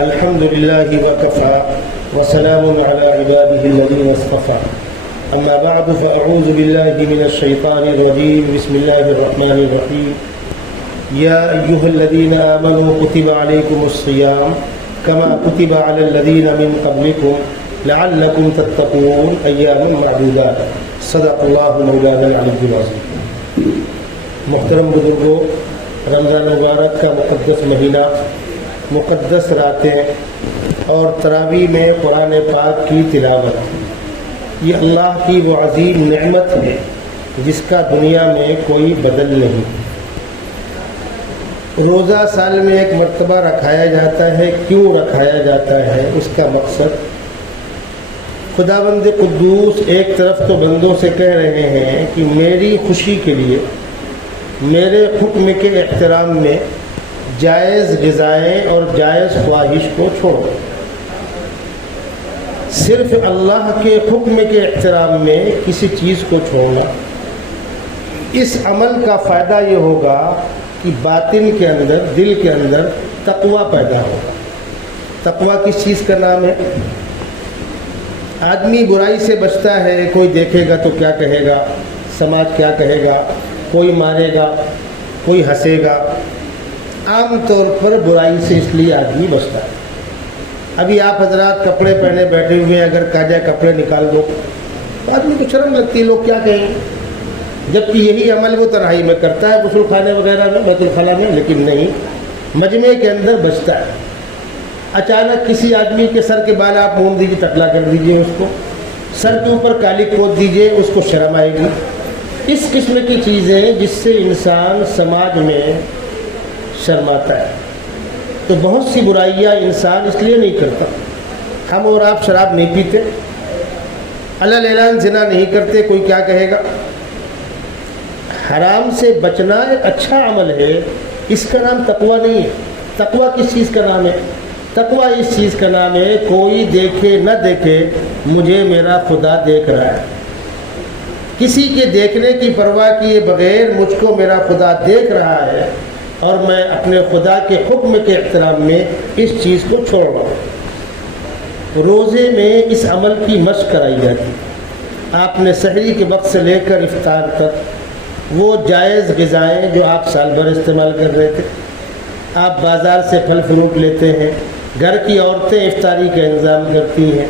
الحمد لله وكفى وسلام على عباده الذين اصطفى أما بعد فأعوذ بالله من الشيطان الرجيم بسم الله الرحمن الرحيم يا أيها الذين آمنوا كتب عليكم الصيام كما كتب على الذين من قبلكم لعلكم تتقون أياما معدودات صدق الله مولانا العلي العظيم. محترم بزرگوں، رمضان مبارک کا مقدس مہینہ، مقدس راتیں اور تراویح میں قرآن پاک کی تلاوت، یہ اللہ کی وہ عظیم نعمت ہے جس کا دنیا میں کوئی بدل نہیں. روزہ سال میں ایک مرتبہ رکھایا جاتا ہے. کیوں رکھایا جاتا ہے؟ اس کا مقصد خداوند قدوس ایک طرف تو بندوں سے کہہ رہے ہیں کہ میری خوشی کے لیے، میرے حکم کے احترام میں جائز غذائیں اور جائز خواہش کو چھوڑو. صرف اللہ کے حکم کے احترام میں کسی چیز کو چھوڑنا، اس عمل کا فائدہ یہ ہوگا کہ باطن کے اندر، دل کے اندر تقویٰ پیدا ہوگا. تقویٰ کس چیز کا نام ہے؟ آدمی برائی سے بچتا ہے. کوئی دیکھے گا تو کیا کہے گا، سماج کیا کہے گا، کوئی مارے گا، کوئی ہنسے گا. عام طور پر برائی سے اس لیے آدمی بچتا ہے. ابھی آپ حضرات کپڑے پہنے بیٹھے ہوئے ہیں، اگر کہا جائے کپڑے نکال دو تو آدمی کو شرم لگتی ہے، لوگ کیا کہیں گے. جبکہ یہی عمل وہ تنہائی میں کرتا ہے، غسل خانے وغیرہ میں، بیت الخلا میں، لیکن نہیں، مجمع کے اندر بچتا ہے. اچانک کسی آدمی کے سر کے بال آپ مون دیجیے، ٹکلا کر دیجیے، اس کو سر کے اوپر کالی کھود دیجیے، اس کو شرم آئے گی. اس قسم کی چیزیں جس سے انسان سماج میں شرماتا ہے. تو بہت سی برائیاں انسان اس لیے نہیں کرتا. ہم اور آپ شراب نہیں پیتے، علل اعلان زنا نہیں کرتے، کوئی کیا کہے گا. حرام سے بچنا ایک اچھا عمل ہے، اس کا نام تقویٰ نہیں ہے. تقویٰ کس چیز کا نام ہے؟ تقویٰ اس چیز کا نام ہے کوئی دیکھے نہ دیکھے مجھے میرا خدا دیکھ رہا ہے. کسی کے دیکھنے کی پرواہ کیے بغیر مجھ کو میرا خدا دیکھ رہا ہے اور میں اپنے خدا کے حکم کے احترام میں اس چیز کو چھوڑ رہا ہوں. روزے میں اس عمل کی مشق کرائی جاتی. آپ نے سحری کے وقت سے لے کر افطار تک وہ جائز غذائیں جو آپ سال بھر استعمال کر رہے تھے، آپ بازار سے پھل فروٹ لیتے ہیں، گھر کی عورتیں افطاری کا انتظام کرتی ہیں.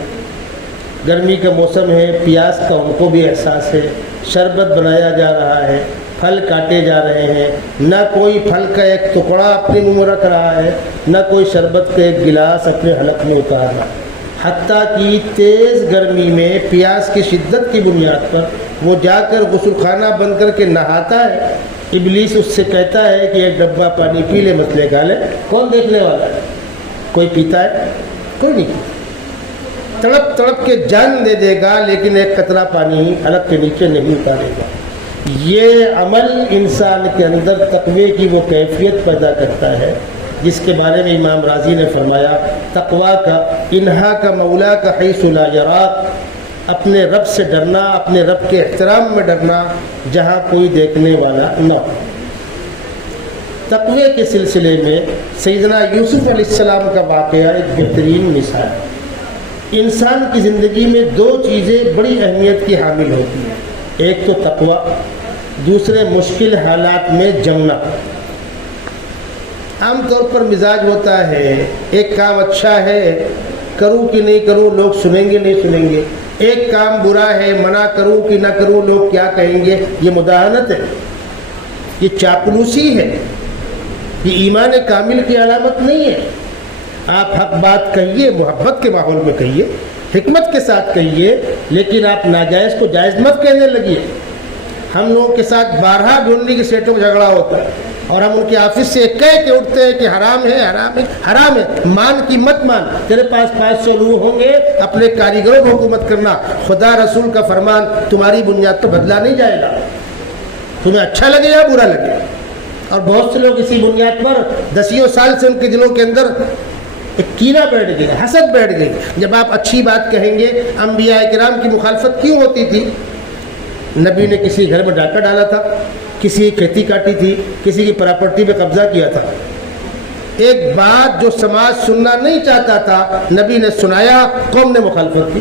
گرمی کا موسم ہے، پیاس کا ان کو بھی احساس ہے، شربت بنایا جا رہا ہے، پھل کاٹے جا رہے ہیں. نہ کوئی پھل کا ایک ٹکڑا اپنے منہ میں رکھ رہا ہے، نہ کوئی شربت کا ایک گلاس اپنے حلق میں اتار رہا ہے. حتیٰ کہ تیز گرمی میں پیاس کی شدت کی بنیاد پر وہ جا کر غسل خانہ بند کر کے نہاتا ہے. ابلیس اس سے کہتا ہے کہ ایک ڈبہ پانی پی لے، مسئلے کا لے. کون دیکھنے والا ہے؟ کوئی پیتا ہے؟ کوئی نہیں پیتا. تڑپ تڑپ کے جان دے دے گا لیکن ایک قطرہ پانی حلق کے نیچے نہیں اتارے گا. یہ عمل انسان کے اندر تقوی کی وہ کیفیت پیدا کرتا ہے جس کے بارے میں امام راضی نے فرمایا، تقوی کا انہا کا مولا کا حیث لا یراک، اپنے رب سے ڈرنا، اپنے رب کے احترام میں ڈرنا جہاں کوئی دیکھنے والا نہ ہو. تقوی کے سلسلے میں سیدنا یوسف علیہ السلام کا واقعہ ایک بہترین مثال. انسان کی زندگی میں دو چیزیں بڑی اہمیت کی حامل ہوتی ہیں، ایک تو تقوی، دوسرے مشکل حالات میں جمنا. عام طور پر مزاج ہوتا ہے ایک کام اچھا ہے کروں کہ نہیں کروں، لوگ سنیں گے نہیں سنیں گے. ایک کام برا ہے منع کروں کہ نہ کروں، لوگ کیا کہیں گے. یہ مداہنت ہے، یہ چاپلوسی ہے، یہ ایمان کامل کی علامت نہیں ہے. آپ حق بات کہیے، محبت کے ماحول میں کہیے، حکمت کے ساتھ کہیے، لیکن آپ ناجائز کو جائز مت کہنے لگیے. ہم لوگوں کے ساتھ بارہا ڈھونڈنے کی سیٹوں میں جھگڑا ہوتا ہے اور ہم ان کے آفس سے کہہ کے اٹھتے ہیں کہ حرام ہے، حرام ہے، حرام ہے. مان کی مت مان. تیرے پاس 500 روح ہوں گے، اپنے کاریگروں کو حکومت کرنا. خدا رسول کا فرمان تمہاری بنیاد پر بدلا نہیں جائے گا، تمہیں اچھا لگے یا برا لگے. اور بہت سے لوگ اسی بنیاد پر دسیوں سال سے ان کے دلوں کے اندر ایک کینہ بیٹھ گئی، حسد بیٹھ گئی. جب آپ اچھی بات کہیں گے، انبیاء کرام کی مخالفت کیوں ہوتی تھی؟ نبی نے کسی گھر میں ڈاکہ ڈالا تھا، کسی کی کھیتی کاٹی تھی، کسی کی پراپرٹی پہ قبضہ کیا تھا. ایک بات جو سماج سننا نہیں چاہتا تھا نبی نے سنایا، قوم نے مخالفت کی۔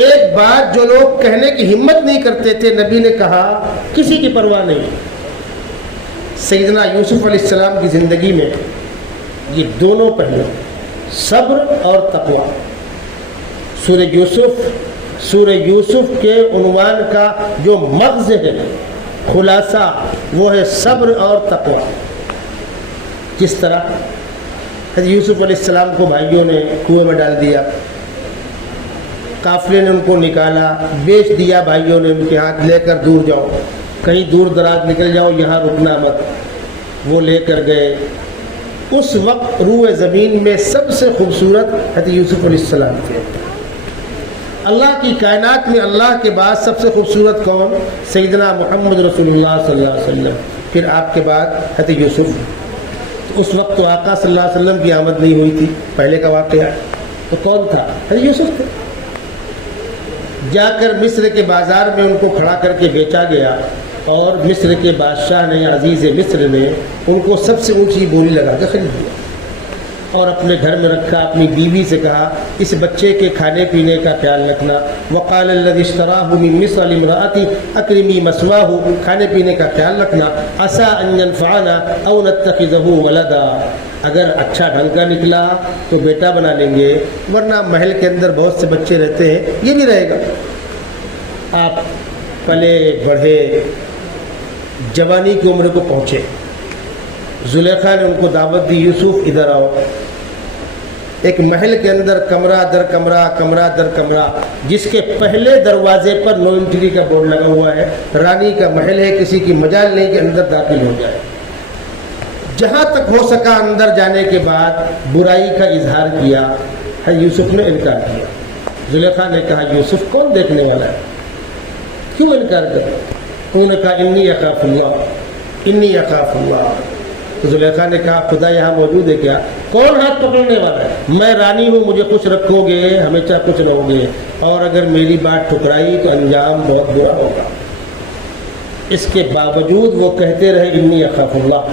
ایک بات جو لوگ کہنے کی ہمت نہیں کرتے تھے نبی نے کہا، کسی کی پرواہ نہیں۔ سیدنا یوسف علیہ السلام کی زندگی میں یہ دونوں پہلو، صبر اور تقوی۔ سورہ یوسف کے عنوان کا جو مغز ہے، خلاصہ، وہ ہے صبر اور تقوی۔ کس طرح حضرت یوسف علیہ السلام کو بھائیوں نے کنویں میں ڈال دیا، قافلے نے ان کو نکالا، بیچ دیا بھائیوں نے ان کے ہاتھ، لے کر دور جاؤ، کہیں دور دراز نکل جاؤ، یہاں رکنا مت۔ وہ لے کر گئے۔ اس وقت روئے زمین میں سب سے خوبصورت حضرت یوسف علیہ السلام تھے۔ اللہ کی کائنات میں اللہ کے بعد سب سے خوبصورت کون؟ سیدنا محمد رسول اللہ صلی اللہ علیہ وسلم، پھر آپ کے بعد حضرت یوسف۔ اس وقت تو آقا صلی اللہ علیہ وسلم کی آمد نہیں ہوئی تھی، پہلے کا واقعہ۔ تو کون تھا؟ حضرت یوسف تھے۔ جا کر مصر کے بازار میں ان کو کھڑا کر کے بیچا گیا، اور مصر کے بادشاہ نے، عزیز مصر نے، ان کو سب سے اونچی بولی لگا کے خرید دیا اور اپنے گھر میں رکھا۔ اپنی بیوی سے کہا اس بچے کے کھانے پینے کا خیال رکھنا۔ وقال الذی اشتراہ من مصر لامرأتی اکرمی مثواہ، کھانے پینے کا خیال رکھنا۔ عسیٰ ان ینفعنا او نتخذہ ولدا، اگر اچھا ڈھنگ کا نکلا تو بیٹا بنا لیں گے، ورنہ محل کے اندر بہت سے بچے رہتے ہیں، یہ نہیں رہے گا۔ آپ پلے بڑھے، جوانی کی عمر کو پہنچے، زلیخا نے ان کو دعوت دی، یوسف ادھر آؤ۔ ایک محل کے اندر کمرہ در کمرہ، کمرہ در کمرہ، جس کے پہلے دروازے پر نو انٹری کا بورڈ لگا ہوا ہے، رانی کا محل ہے، کسی کی مجال نہیں کہ اندر داخل ہو جائے۔ جہاں تک ہو سکا اندر جانے کے بعد برائی کا اظہار کیا، یوسف نے انکار کیا۔ زلیخا نے کہا یوسف کون دیکھنے والا ہے، کیوں انکار کر؟ انہوں نے کہا انی اخاف اللہ، انی اخاف اللہ۔ تو زلیخا نے کہا خدا یہاں موجود ہے کیا؟ کون ہاتھ پکڑنے والا ہے؟ میں رانی ہوں، مجھے خوش رکھو گے، ہمیشہ خوش رہو گے، اور اگر میری بات ٹھکرائی تو انجام بہت برا ہوگا۔ اس کے باوجود وہ کہتے رہے انی اخاف اللہ۔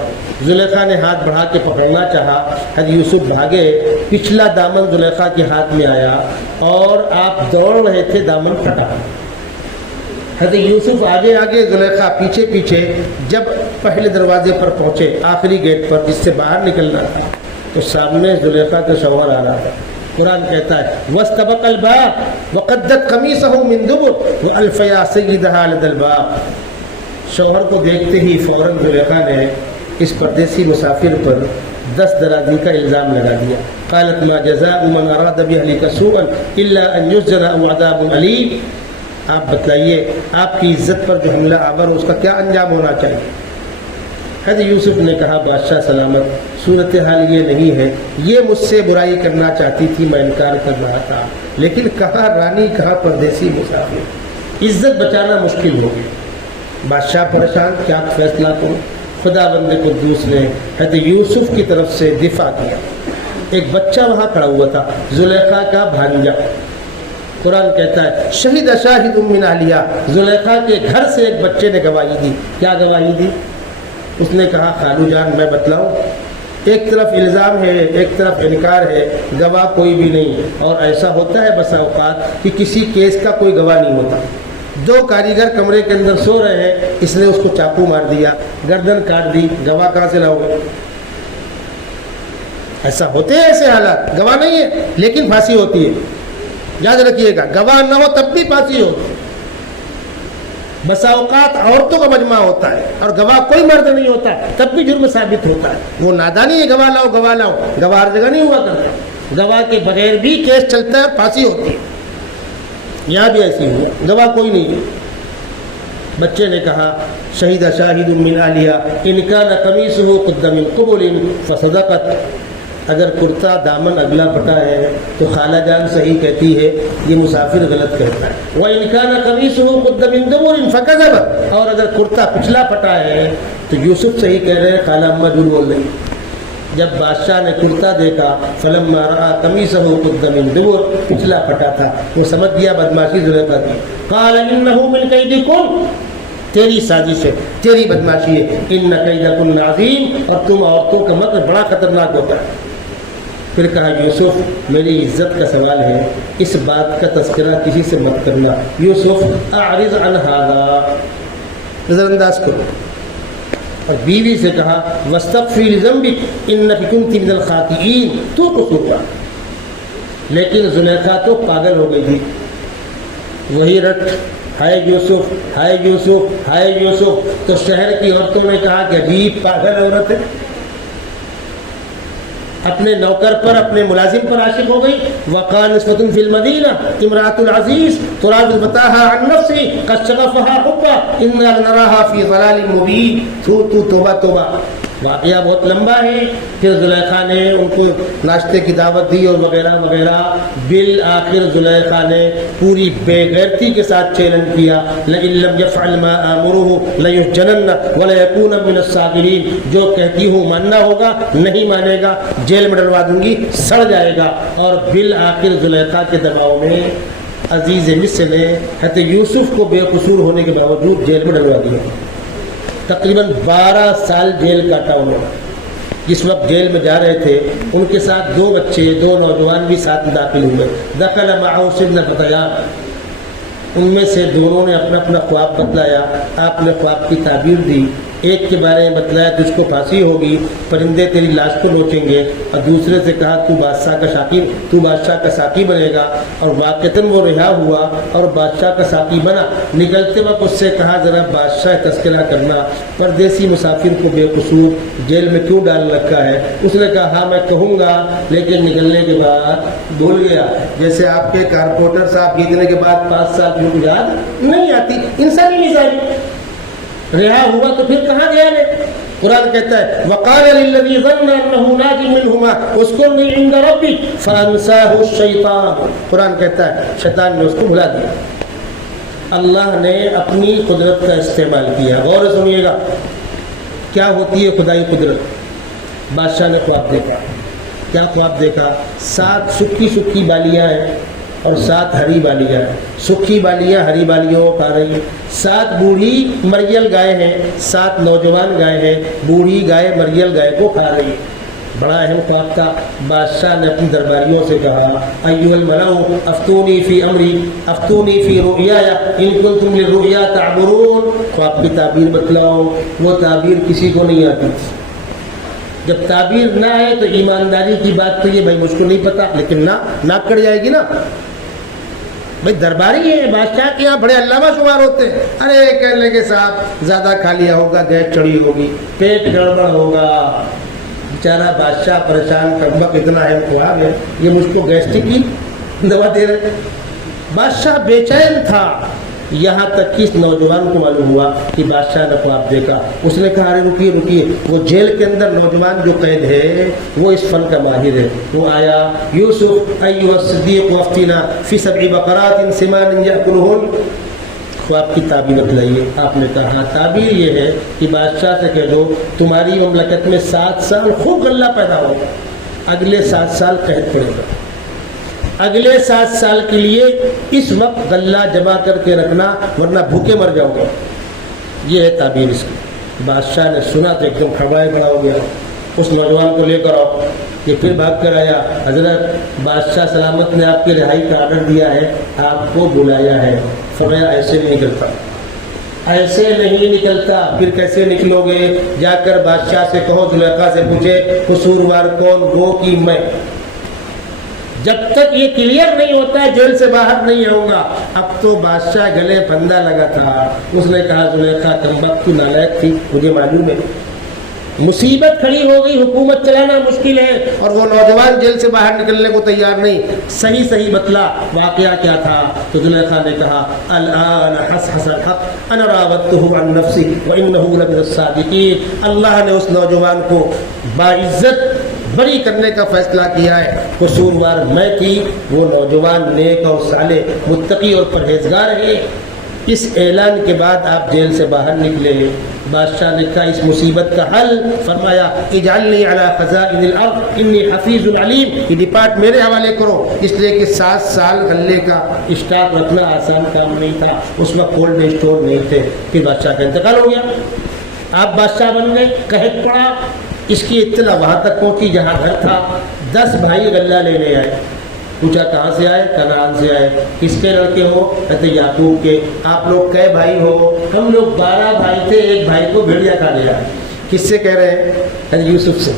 زلیخا نے ہاتھ بڑھا کے پکڑنا چاہا، حضرت یوسف بھاگے، پچھلا دامن زلیخا کے ہاتھ میں آیا اور آپ دوڑ رہے تھے، دامن پھٹا۔ حضرت یوسف آگے آگے، زلیخا پیچھے پیچھے۔ جب پہلے دروازے پر پہنچے، آخری گیٹ پر جس سے باہر نکلنا تھا، تو سامنے زلیخا کا شوہر آ رہا تھا۔ قرآن کہتا ہے وَاسْتَبَقَ الْبَابَ وَقَدَّتْ قَمِيصَهُ مِن دُبُرٍ وَأَلْفَيَا سَيِّدَهَا لَدَى الْبَابِ۔ شوہر کو دیکھتے ہی فوراً زلیخا نے اس پردیسی مسافر پر دست درازی کا الزام لگا دیا۔ قالت ما جزاء من اراد بأهلك سوءا الا ان يسجن او عذاب الیم۔ آپ بتلائیے آپ کی عزت پر جو حملہ آور ہو اس کا کیا انجام ہونا چاہیے؟ حضرت یوسف نے کہا بادشاہ سلامت، صورتحال یہ نہیں ہے، یہ مجھ سے برائی کرنا چاہتی تھی، میں انکار کر رہا تھا، لیکن کہا رانی، کہا پردیسی مسافر، عزت بچانا مشکل ہو گئی۔ بادشاہ پریشان، کیا فیصلہ کروں؟ خدا بند قدوس نے حضرت یوسف کی طرف سے دفاع کیا۔ ایک بچہ وہاں کھڑا ہوا تھا، زلیخا کا بھانجا۔ قرآن کہتا ہے شہید شاہد من اہلیہا، زلیخا کے گھر سے ایک بچے نے گواہی دی۔ کیا گواہی دی؟ اس نے کہا خالو جان میں بتلاؤں، ایک طرف الزام ہے، ایک طرف انکار ہے، گواہ کوئی بھی نہیں، اور ایسا ہوتا ہے بسا اوقات کہ کسی کیس کا کوئی گواہ نہیں ہوتا۔ دو کاریگر کمرے کے اندر سو رہے ہیں، اس نے اس کو چاقو مار دیا، گردن کاٹ دی، گواہ کہاں سے لاؤ گے؟ ایسا ہوتے ہیں ایسے حالات، گواہ نہیں ہے لیکن پھانسی ہوتی ہے، یاد رکھیے گا، گواہ نہ ہو تب بھی پھانسی ہو۔ بسا اوقات عورتوں کا مجمع ہوتا ہے اور گواہ کوئی مرد نہیں ہوتا، تب بھی جرم ثابت ہوتا ہے۔ وہ نادانی ہے گواہ لاؤ گواہ لاؤ، گواہ ہر جگہ نہیں ہوا کرتا، گواہ کے بغیر بھی کیس چلتا ہے اور پھانسی ہوتی ہے۔ یہاں بھی ایسی ہوا، گواہ کوئی نہیں ہے۔ بچے نے کہا شہید شاہد من اہلیہا ان کان قمیصہ قد من قبل فصدقت، اگر کرتا دامن اگلا پھٹا ہے تو خالہ جان صحیح کہتی ہے، یہ مسافر غلط کہتا ہے۔ وَإِنْ كَانَ قَمِيصُهُ قُدَّ مِن دُبُرٍ فَكَذَبَ، اور اگر کرتا پچھلا پھٹا ہے تو یوسف صحیح کہہ رہے ہیں، خالہ اماں جھوٹ بول رہی۔ جب بادشاہ نے کرتا دیکھا فلما رأى قمیصہ قد من دبر، پچھلا پھٹا تھا، وہ سمجھ گیا بدماشی زلیخا کی۔ قال انه من کیدکم، تیری سازش ہے، تیری بدماشی ہے، ان کیدکن عظیم، اور تم عورتوں کا مکر بڑا خطرناک ہوتا ہے۔ پھر کہا یوسف میری عزت کا سوال ہے، اس بات کا تذکرہ کسی سے مت کرنا، یوسف اعرض عن ھذا، نظر انداز کرو۔ اور بیوی سے کہا واستغفری لذنبک انک کنت من الخاطئین، تو قصوروار۔ لیکن زلیخا تو پاگل ہو گئی تھی، وہی رٹ ہائے یوسف ہائے یوسف ہائے یوسف، تو شہر کی عورتوں نے کہا کہ عجیب پاگل عورت ہے، اپنے نوکر پر اپنے ملازم پر عاشق ہو گئی۔ وقال نسوة في المدینہ امرأة العزیز تراود فتاها عن نفسه قد شغفها حبا انا لنراها في ضلال مبین۔ توبہ توبہ، واقعہ بہت لمبا ہے۔ پھر زلیخا نے ان کو ناشتے کی دعوت دی اور وغیرہ وغیرہ۔ بالآخر زلیخا نے پوری بے غیرتی کے ساتھ چیلنج کیا لئن لم يفعل ما آمره ليسجنن وليكون من الصاغرین، جو کہتی ہوں ماننا ہوگا، نہیں مانے گا جیل میں ڈلوا دوں گی، سڑ جائے گا۔ اور بالآخر زلیخا کے دباؤ میں عزیز مصر نے حضرت یوسف کو بے قصور ہونے کے باوجود جیل میں ڈلوا دیا۔ تقریباً 12 سال جیل کاٹا انہوں نے۔ جس وقت جیل میں جا رہے تھے ان کے ساتھ 2 بچے 2 نوجوان بھی ساتھ داخل ہوئے، دخل معه سن فتیان، ان میں سے دونوں نے اپنا اپنا خواب بتلایا۔ آپ نے خواب کی تعبیر دی، ایک کے بارے میں بتلایا تجھ کو پھانسی ہوگی، پرندے تیری لاش کو نوچیں گے، اور دوسرے سے کہا تو بادشاہ کا ساقی بنے گا، اور واقعتاً وہ رہا ہوا اور بادشاہ کا ساقی بنا۔ نکلتے وقت اس سے کہا ذرا بادشاہ تذکرہ کرنا، پردیسی مسافر کو بے قصور جیل میں کیوں ڈال رکھا ہے؟ اس نے کہا ہاں میں کہوں گا، لیکن نکلنے کے بعد بھول گیا، جیسے آپ کے کارپوریٹر صاحب جیتنے کے بعد 5 سال کی یاد نہیں آتی، انسانی مزاج۔ رہا ہوا تو پھر کہاں گیا نے؟ قرآن کہتا ہے وقال للذی ظن انه ناج منهما اسكن عند ربك فانساه الشیطان، قرآن کہتا ہے شیطان نے اس کو بھلا دیا۔ اللہ نے اپنی قدرت کا استعمال کیا۔ غور سے سنیے گا کیا ہوتی ہے خدائی قدرت۔ بادشاہ نے خواب دیکھا، کیا خواب دیکھا؟ 7 سکی بالیاں ہیں اور 7 ہری بالیاں ہیں، سکھی بالیاں ہری بالیوں کو کھا رہی ہیں، 7 بوڑھی مریل گائے ہیں، 7 نوجوان گائے ہیں، بوڑھی گائے مریل گائے کو کھا رہی ہے۔ بڑا اہم خواب تھا۔ بادشاہ نے اپنی درباریوں سے کہا ایھا الملأ افتونی فی امری افتونی فی رؤیایا ان کنتم للرؤیا تعبرون، خواب کی تعبیر بتلاؤ۔ وہ تعبیر کسی کو نہیں آتی تھی۔ جب تعبیر نہ ہے تو ایمانداری کی بات تو یہ بھائی مجھ کو نہیں پتا، لیکن ناک کٹ جائے گی نا بھائی، درباری ہے بادشاہ کے یہاں بڑے علامہ شمار ہوتے ہیں۔ ارے کہنے کے صاحب زیادہ کھا لیا ہوگا، گیس چڑھی ہوگی، پیٹ گڑبڑ ہوگا، بیچارہ بادشاہ پریشان کمبخت اتنا اہم خواب ہے، یہ مجھ کو گیسٹرک کی دوا دے رہے۔ بادشاہ بے چین تھا، یہاں تک کہ اس نوجوان کو معلوم ہوا کہ بادشاہ نے خواب دیکھا۔ اس نے کہا ارے رکیے رکیے، وہ جیل کے اندر نوجوان جو قید ہے وہ اس فن کا ماہر ہے۔ وہ آیا یوسف ایھا الصدیق افتنا فی 7 بقرات سمان یاکلہن، خواب کی تعبیر بتلائیے۔ آپ نے کہا تعبیر یہ ہے کہ بادشاہ سے کہہ دو تمہاری مملکت میں 7 سال خوب غلہ پیدا ہوگا، اگلے 7 سال قحط پڑے گا، اگلے 7 سال کے لیے اس وقت غلہ جمع کر کے رکھنا ورنہ بھوکے مر جاؤ گے۔ یہ ہے تعبیر اس کی۔ بادشاہ نے سنا تو ایک دم کھڑبڑائے بڑا ہو گیا، اس نوجوان کو لے کر آؤ۔ یہ پھر بھاگ کر آیا، حضرت بادشاہ سلامت نے آپ کی رہائی کا آرڈر دیا ہے، آپ کو بلایا ہے۔ فرمایا ایسے نہیں نکلتا، ایسے نہیں نکلتا۔ پھر کیسے نکلو گے؟ جا کر بادشاہ سے کہو زلیخا سے پوچھے قصوروار کون؟ وہ کی میں۔ جب تک یہ کلیئر نہیں ہوتا ہے جیل سے باہر نہیں آؤں گا۔ اب تو بادشاہ گلے پھندا لگا تھا۔ اس نے کہا زلیخا کمبخت تو نالائق تھی، مجھے معلوم ہے، مصیبت کھڑی ہو گئی، حکومت چلانا مشکل ہے، اور وہ نوجوان جیل سے باہر نکلنے کو تیار نہیں۔ صحیح بتلا واقعہ کیا تھا؟ تو زلیخا نے کہا الآن حصحص الحق انا راودته عن نفسی وانه لمن الصادقین۔ اللہ نے اس نوجوان کو باعزت بری کرنے کا فیصلہ کیا ہے، قصوروار میں تھی، وہ نوجوان نیک اور صالح متقی اور پرہیزگار ہے۔ اس اعلان کے بعد آپ جیل سے باہر نکلے، بادشاہ نے کہا اس مصیبت کا حل، فرمایا اجعلنی علی خزائن الارض انی حفیظ علیم، یہ ڈپارٹ میرے حوالے کرو، اس لیے کہ 7 سال غلے کا اسٹاک رکھنا آسان کام نہیں تھا، اس میں کولڈ اسٹور نہیں تھے۔ پھر بادشاہ کا انتقال ہو گیا، آپ بادشاہ بن گئے، قحط پڑا، اس کی اطلاع وہاں تک پہنچی جہاں گھر تھا، 10 بھائی غلہ لینے آئے، پوچھا کہاں سے آئے؟ کنعان سے آئے۔ کس کے لڑکے ہو؟ کہتے یعقوب کے۔ آپ لوگ کئے بھائی ہو؟ ہم لوگ 12 بھائی تھے، ایک بھائی کو بھیڑیا کھا لیا۔ کس سے کہہ رہے ہیں؟ کہتے یوسف سے۔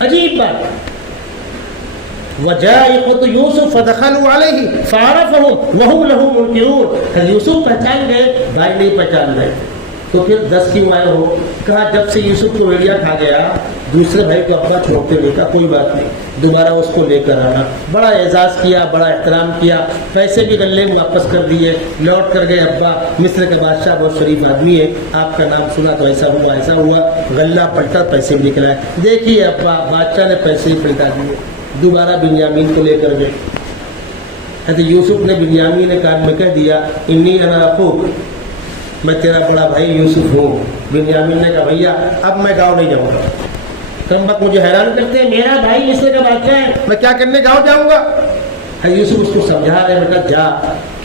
عجیب بات، وجاء اخوة یوسف فدخلوا علیہ فعرفهم وهم له منکرون، یوسف پہچان گئے، بھائی نہیں پہچان گئے، تو پھر 10 کیوں آئے ہو؟ کہا جب سے یوسف کو بھیڑیا کھا گیا، دوسرے بھائی کو ابا چھوڑتے نہیں، کہا کوئی بات نہیں، دوبارہ اس کو لے کر آنا۔ بڑا اعزاز کیا، بڑا احترام کیا، پیسے بھی غلے میں واپس کر دیے، لوٹ کر گئے۔ ابا مصر کا بادشاہ بہت شریف آدمی ہے، آپ کا نام سنا تو ایسا ہوا ایسا ہوا، غلہ پلٹا پیسے بھی نکلا ہے، دیکھیے ابا بادشاہ نے پیسے ہی پلٹا دیے۔ دوبارہ بنیامین کو لے کر گئے، حضرت یوسف نے بنیامین نے کان میں کہہ دیا انی انا اخوک، میں تیرا بڑا بھائی یوسف ہوں۔ بنیامین نے کہا بھیا اب میں گاؤں نہیں جاؤں گا، کم وقت مجھے حیران کرتے ہیں، میرا بھائی مصر کا بادشاہ ہے، میں کیا کرنے گاؤں جاؤں گا؟ یوسف اس کو سمجھا رہے، بیٹا جا۔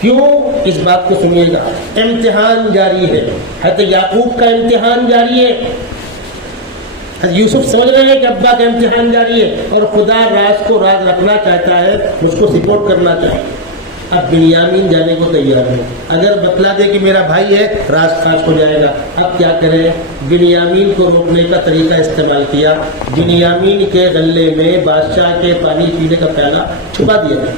کیوں؟ اس بات کو سنیے گا، امتحان جاری ہے، حضرت یعقوب کا امتحان جاری ہے، یوسف سمجھ رہے ہیں کہ ابا کا امتحان جاری ہے، اور خدا راز کو راز رکھنا چاہتا ہے، مجھ کو سپورٹ کرنا چاہتا ہے۔ اب بنیامین جانے کو تیار ہے، اگر بتلا دے کہ میرا بھائی ہے راز فاش ہو جائے گا۔ اب کیا کریں؟ بنیامین کو روکنے کا طریقہ استعمال کیا، بنیامین کے غلے میں بادشاہ کے پانی پینے کا پیالہ چھپا دیا گیا،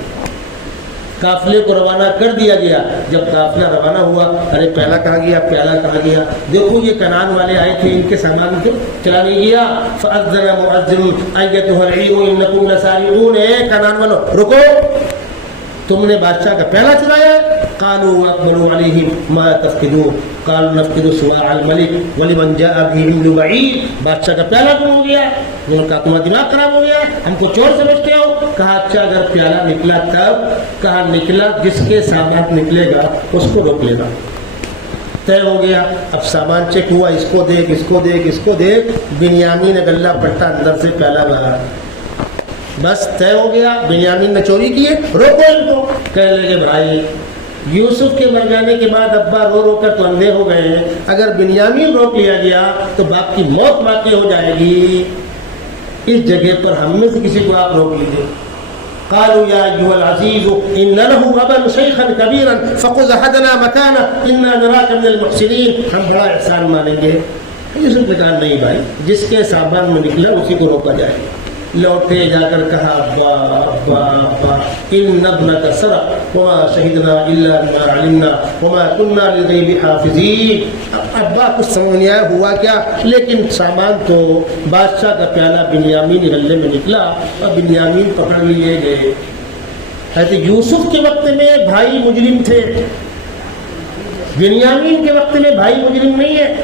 قافلے کو روانہ کر دیا گیا۔ جب قافلہ روانہ ہوا، ارے پیالہ کہاں گیا، پیالہ کہاں گیا؟ دیکھو یہ کنعان والے آئے تھے، ان کے سامان کو چلا نہیں گیا۔ فأذن مؤذن أيتها العير إنكم لسارقون، کنعان والو رکو، تم نے بادشاہ کا پیالہ چرایا ہے؟ قالوا واقبلوا علیہم ما تفقدون قالوا نفقد صواع الملک ولمن جاء به حمل بعیر، بادشاہ کا پیالہ گم ہو گیا، انہوں نے کہا تمہارا دماغ خراب ہو گیا، ہم کو چور سمجھتے ہو؟ کہا اچھا اگر پیالہ نکلا تب؟ کہا نکلا، جس کے سامان نکلے گا اس کو روک لینا۔ طے ہو گیا، اب سامان چیک ہوا، اس کو دیکھ اس کو دیکھ اس کو دیکھ، بنیامین نے غلہ پلٹا، اندر سے پیالہ باہر، بس طے ہو گیا، بنیامین نے چوری کی ہے، روکو ان کو۔ کہنے لگے بھائی یوسف کے مر جانے کے بعد ابا رو رو کر تو اندھے ہو گئے ہیں، اگر بنیامین روک لیا گیا تو باپ کی موت واقع ہو جائے گی، اس جگہ پر ہم میں سے کسی کو آپ روک لیجیے۔ قالوا یا ایھا العزیز ان له ابا شیخا کبیرا فخذ احدنا مکانہ انا نراک من المحسنین، ہم بڑا احسان مانیں گے۔ یوسف نے کہا نہیں بھائی، جس کے سامان میں نکلا اسی کو روکا جائے گا۔ لوٹے جا کر کہا ابا ابا ابا ان ابنک سرق وما شہدنا الا بما علمنا وما كنا للغیب حافظین۔ ابا کچھ سمجھ نہیں آیا ہوا کیا، لیکن سامان تو بادشاہ کا پیالہ بنیامین غلے میں نکلا اور بنیامین پکڑ لیے گئے۔ حضرت یوسف کے وقت میں بھائی مجرم تھے، بنیامین کے وقت میں بھائی مجرم نہیں ہے۔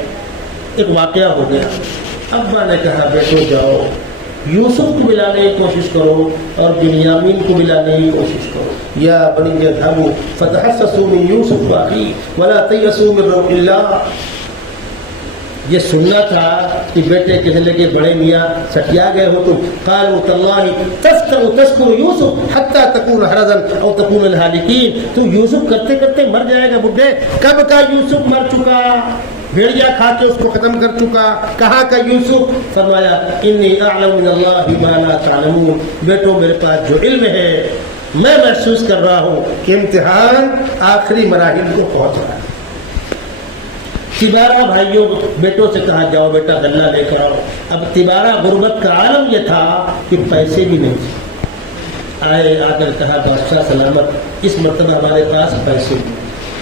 ایک واقعہ ہو گیا، ابا نے کہا بیٹو جاؤ یوسف کو ملانے کی کوشش کرو اور بنیامین کو ملانے کی کوشش کرو۔ یا بنی اذهبوا فتحسسوا من یوسف واخیہ ولا تیأسوا من روح اللہ۔ یہ سننا تھا کہ بیٹے کہنے لگے بڑے میاں سٹیا گئے ہو تم، قالوا تاللہ تذکر یوسف حتی تکون حرزا او تکون الہالکین، تو یوسف کرتے کرتے مر جائے گا بڈھے۔ کب کا یوسف مر چکا، بھیڑیا کھا کے اس کو ختم کر چکا، کہاں کا یوسف؟ فرمایا انی اعلم من اللہ ما لا تعلمون، بیٹو میرے پاس جو علم ہے میں محسوس کر رہا ہوں کہ امتحان آخری مراحل کو پہنچ رہا ہے۔ تبارہ بھائیوں بیٹوں سے کہا جاؤ بیٹا غلہ لے کر آؤ۔ اب تبارہ غربت کا عالم یہ تھا کہ پیسے بھی نہیں تھے، آئے آ کر کہا بادشاہ سلامت، اس مرتبہ ہمارے پاس پیسے نہیں،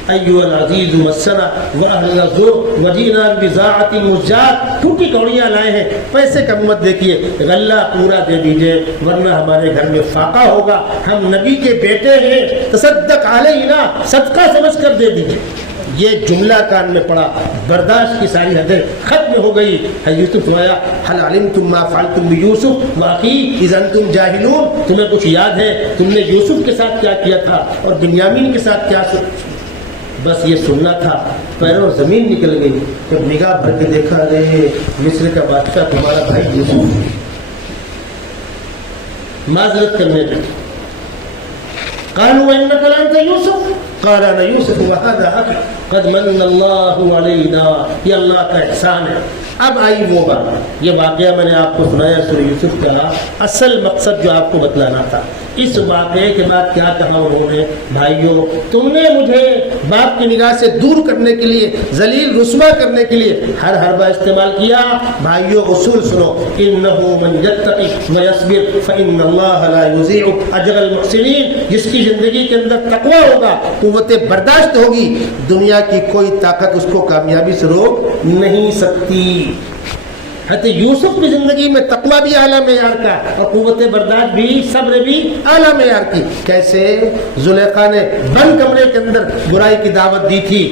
ایھا العزیز مسنا واہلنا الضر وجئنا ببضاعۃ مزجاۃ، ٹوٹی کوڑیاں لائے ہیں، پیسے کم مت دیکھیے، غلہ پورا دے دیجئے ورنہ ہمارے گھر میں فاقہ ہوگا، ہم نبی کے بیٹے ہیں، تصدق علینا، صدقہ سمجھ کر دے دیجئے۔ یہ جملہ کان میں پڑا، برداشت کی ساری حدیں ختم ہو گئی۔ یوسف فرمایا هل علمتم ما فعلتم بيوسف واخيه اذا انتم جاهلون، تمہیں کچھ یاد ہے تم نے یوسف کے ساتھ کیا کیا تھا اور بنیامین کے ساتھ کیا بس یہ سننا تھا، پیروں زمین نکل گئی جب نگاہ بھر کے دیکھا، ارے مصر کا بادشاہ تمہارا بھائی یوسف، معذرت کرنے لگے. قالوا انك لانت يوسف قال انا يوسف وهذا اخي قد من الله علينا، یہ اللہ کا احسان ہے. اب آئی وہ بات، یہ واقعہ میں نے آپ کو سنایا سورہ یوسف کا، اصل مقصد جو آپ کو بتلانا تھا. اس واقعے کے بعد کیا کہا انہوں نے، بھائیو تم نے مجھے باپ کی نگاہ سے دور کرنے کے لیے، ذلیل رسوا کرنے کے لیے ہر حربہ استعمال کیا. بھائیو اصول سنو، انه من یتقی ویصبر فان اللہ لا یضیع اجر المحسنین. جس کی زندگی کے اندر تقوی ہوگا، قوت برداشت ہوگی، دنیا کی کوئی طاقت اس کو کامیابی سے روک نہیں سکتی. حضرت یوسف کی زندگی میں تقوی بھی اعلیٰ معیار کا اور قوت برداشت بھی، صبر بھی اعلیٰ معیار کی. کیسے؟ زلیخا نے بند کمرے کے اندر برائی کی دعوت دی تھی،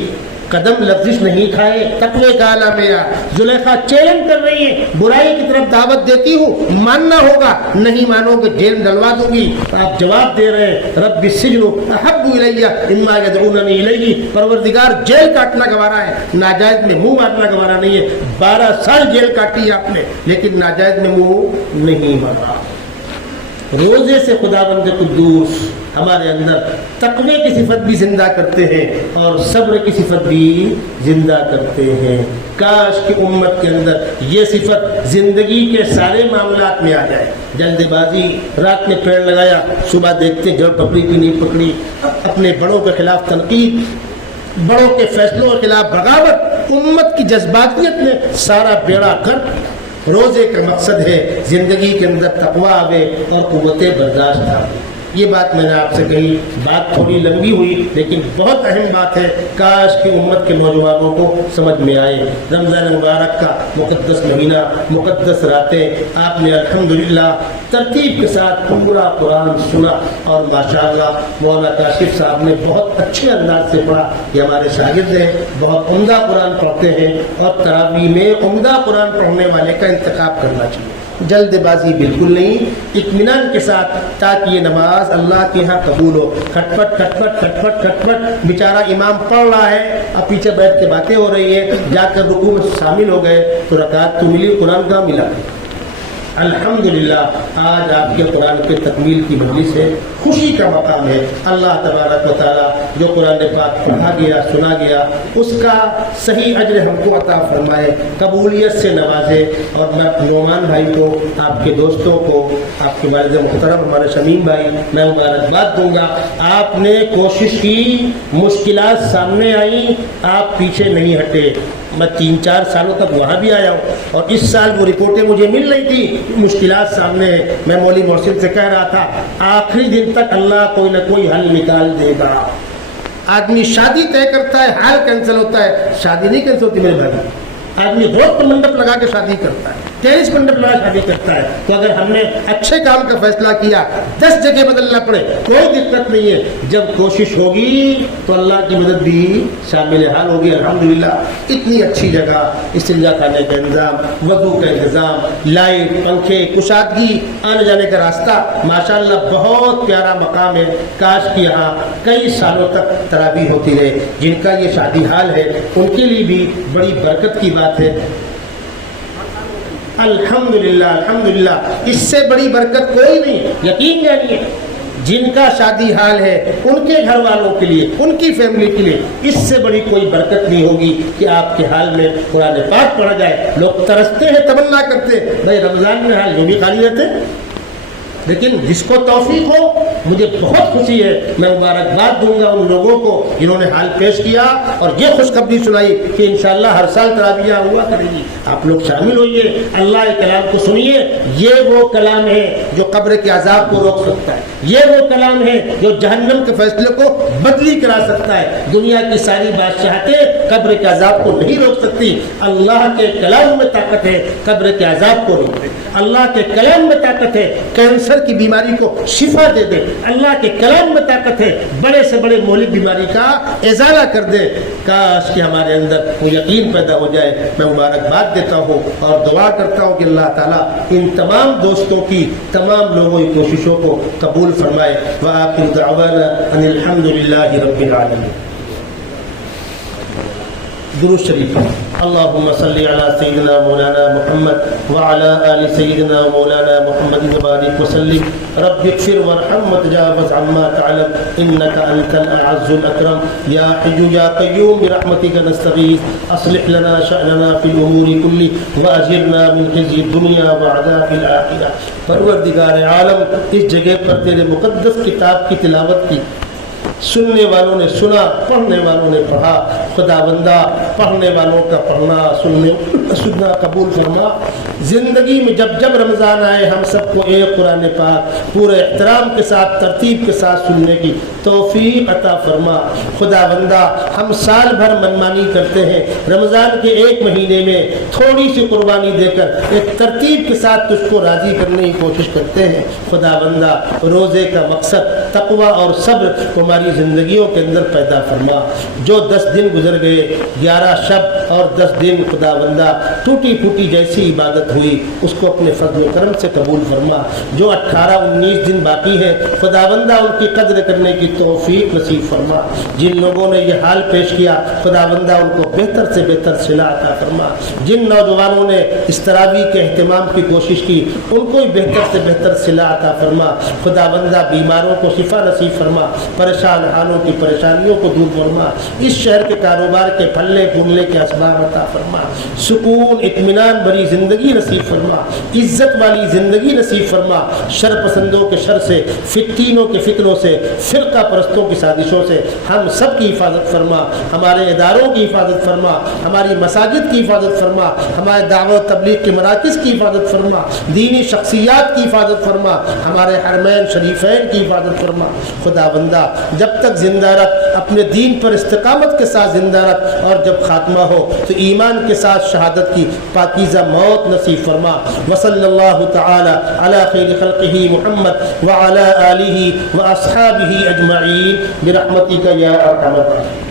قدم لفظش نہیں کھائے، تقوی کا اعلیٰ معیار. زلیخا چیلنج کر رہی ہے، برائی کی طرف دعوت دیتی ہوں، ماننا ہوگا، نہیں مانو گے جیل ڈلوا دوں گی. آپ جواب دے رہے ہیں رب السجن احب الی مما یدعوننی الیہ، پروردگار جیل کاٹنا گوارا ہے، ناجائز میں منہ مارنا گوارا نہیں ہے. 12 سال جیل کاٹی آپ نے لیکن ناجائز میں منہ نہیں مارا. روزے سے خداوند قدوس ہمارے اندر تقوی کی صفت بھی زندہ کرتے ہیں اور صبر کی صفت بھی زندہ کرتے ہیں. کاش کہ امت کے اندر یہ صفت زندگی کے سارے معاملات میں آ جائے. جلد بازی، رات میں پیڑ لگایا، صبح دیکھتے جڑ پکڑی کی نہیں پکڑی، اپنے بڑوں کے خلاف تنقید، بڑوں کے فیصلوں کے خلاف بغاوت، امت کی جذباتیت میں سارا بیڑا کر. روزے کا مقصد ہے زندگی کے اندر تقوی آوے اور قوت برداشت آوے. یہ بات میں نے آپ سے کہی، بات تھوڑی لمبی ہوئی لیکن بہت اہم بات ہے. کاش کہ امت کے نوجوانوں کو سمجھ میں آئے. رمضان مبارک کا مقدس مہینہ، مقدس راتیں، آپ نے الحمدللہ ترتیب کے ساتھ پورا قرآن سنا اور ماشاءاللہ مولانا کاشف صاحب نے بہت اچھے انداز سے پڑھا. یہ ہمارے شاگرد ہیں، بہت عمدہ قرآن پڑھتے ہیں اور تراویح میں عمدہ قرآن پڑھنے والے کا انتخاب کرنا چاہیے. جلد بازی بالکل نہیں، اطمینان کے ساتھ، تاکہ یہ نماز اللہ کے ہاں قبول ہو. کھٹپٹ کھٹپٹ کھٹپٹ کھٹپٹ، بیچارہ امام پڑھ رہا ہے، اب پیچھے بیٹھ کے باتیں ہو رہی ہیں، جا کر رکوع میں شامل ہو گئے تو رکعت تو ملی، قرآن کہاں ملا؟ الحمدللہ آج آپ کے قرآن کے تکمیل کی مجلس ہے، خوشی کا مقام ہے. اللہ تبارک و تعالیٰ جو قرآن پاک پڑھا گیا، سنا گیا، اس کا صحیح اجر ہم کو عطا فرمائے، قبولیت سے نوازے. اور میں نعمان بھائی کو، آپ کے دوستوں کو، آپ کے والد محترم ہمارے شمیم بھائی، میں مبارکباد دوں گا. آپ نے کوشش کی، مشکلات سامنے آئیں، آپ پیچھے نہیں ہٹے. میں 3-4 سالوں تک وہاں بھی آیا ہوں اور اس سال وہ رپورٹیں مجھے مل رہی تھی، مشکلات سامنے ہیں. میں مولوی محسن سے کہہ رہا تھا آخری دن تک اللہ کوئی نہ کوئی حل نکال دے گا. آدمی شادی طے کرتا ہے، حال کینسل ہوتا ہے، شادی نہیں کینسل ہوتی میرے بھائی. آدمی ہوٹ پر منڈپ لگا کے شادی کرتا ہے، ٹیرس منڈپ لگا شادی کرتا ہے. تو اگر ہم نے اچھے کام کا فیصلہ کیا، 10 جگہ بدلنا پڑے کوئی دقت نہیں ہے. جب کوشش ہوگی تو اللہ کی مدد بھی شامل حال ہوگی. الحمدللہ اتنی اچھی جگہ، استنجا خانے کا انتظام، وضو کا انتظام، لائٹ، پنکھے، کشادگی، آنے جانے کا راستہ، ماشاءاللہ بہت پیارا مقام ہے. کاش کہ یہاں کئی سالوں تک تراویح ہوتی رہے. جن کا یہ شادی حال ہے ان کے لیے بھی بڑی برکت کی بات ہے. الحمدللہ الحمدللہ، اس سے بڑی برکت کوئی نہیں. یقین جانیے جن کا شادی حال ہے ان کے گھر والوں کے لیے، ان کی فیملی کے لیے اس سے بڑی کوئی برکت نہیں ہوگی کہ آپ کے حال میں قرآن پاک پڑھا جائے. لوگ ترستے ہیں، تمنا کرتے ہیں بھائی رمضان میں حال جو بھی خالی رہتے، لیکن جس کو توفیق ہو، مجھے بہت خوشی ہے. میں مبارکباد دوں گا ان لوگوں کو جنہوں نے حال پیش کیا اور یہ خوشخبری سنائی کہ انشاءاللہ ہر سال تراویح ہوا کرے گی. آپ لوگ شامل ہوئیے، اللہ کے کلام کو سنیے. یہ وہ کلام ہے جو قبر کے عذاب کو روک سکتا ہے. یہ وہ کلام ہے جو جہنم کے فیصلے کو بدلی کرا سکتا ہے. دنیا کی ساری بادشاہتیں قبر کے عذاب کو نہیں روک سکتی. اللہ کے کلام میں طاقت ہے قبر کے عذاب کو روک دے. اللہ کے کلام میں طاقت ہے کینسر کی بیماری کو شفا دے دے. اللہ کے کلام میں طاقت ہے بڑے سے بڑے مہلک بیماری کا ازالہ کر دے. کاش کہ ہمارے اندر وہ یقین پیدا ہو جائے. میں مبارکباد دیتا ہوں اور دعا کرتا ہوں کہ اللہ تعالیٰ ان تمام دوستوں کی، تمام لوگوں کی کوششوں کو قبول فرمائے. وآخر دعوانا ان الحمد للہ رب العالمین. درود شریف اللهم صل على سيدنا مولانا محمد وعلى آل سيدنا مولانا محمد وبارك وسلم رب اغفر وارحم وتجاوز عما تعلم إنك أنت الأعز الأكرم يا حي يا قيوم برحمتك نستغيث أصلح لنا شأننا في الأمور كله وأجرنا من خزي الدنيا وعذاب الآخرة. پروردگار عالم اس جگہ پر تیرے مقدس کتاب کی تلاوت کی، سننے والوں نے سنا، پڑھنے والوں نے پڑھا. خدا بندہ پڑھنے والوں کا پڑھنا سننا قبول فرما. زندگی میں جب جب رمضان آئے ہم سب کو ایک قرآن پاک پورے احترام کے ساتھ ترتیب کے ساتھ سننے کی توفیق عطا فرما. خدا بندہ ہم سال بھر منمانی کرتے ہیں، رمضان کے ایک مہینے میں تھوڑی سی قربانی دے کر ایک ترتیب کے ساتھ تجھ کو راضی کرنے کی کوشش کرتے ہیں. خدا بندہ روزے کا مقصد تقوی اور صبر ہماری زندگیوں کے اندر پیدا فرما. جو 10 دن گزر گئے، 11 شب اور 10 دن خدا بندہ ٹوٹی پھوٹی جیسی عبادت ہوئی، اس کو اپنے فضل و کرم سے قبول فرما. جو 18-19 دن باقی ہے خدا بندہ ان کی قدر کرنے کی توفیق نصیب فرما. جن لوگوں نے یہ حال پیش کیا خدا بندہ ان کو بہتر سے بہتر صلہ عطا فرما. جن نوجوانوں نے اس تراویح کے اہتمام کی کوشش کی ان کو بہتر سے بہتر صلہ عطا فرما. خدا بندہ بیماروں کو شفا نصیب فرما، پریشان حالوں کی پریشانیوں کو دور فرما. اس شہر کے کاروبار کے پھلنے پھولنے کے اسباب عطا فرما. سکون اطمینان بھری زندگی نصیب فرما، عزت والی زندگی نصیب فرما. شر پسندوں کے شر سے، فتینوں کے فتنوں سے، فرقہ پرستوں کی سازشوں سے ہم سب کی حفاظت فرما. ہمارے اداروں کی حفاظت فرما، ہماری مساجد کی حفاظت فرما، ہمارے دعوت تبلیغ کے مراکز کی حفاظت فرما، دینی شخصیات کی حفاظت فرما، ہمارے حرمین شریفین کی حفاظت فرما. خدا بندہ جب تک زندہ رکھ، اپنے دین پر استقامت کے ساتھ زندہ رکھ، اور جب خاتمہ ہو تو ایمان کے ساتھ شہادت کی پاکیزہ موت نصیب فرما. وصلی اللہ تعالی علی خیر خلقہ محمد وعلی آلہ واصحابہ اجمعین برحمتک یا ارحم الراحمین.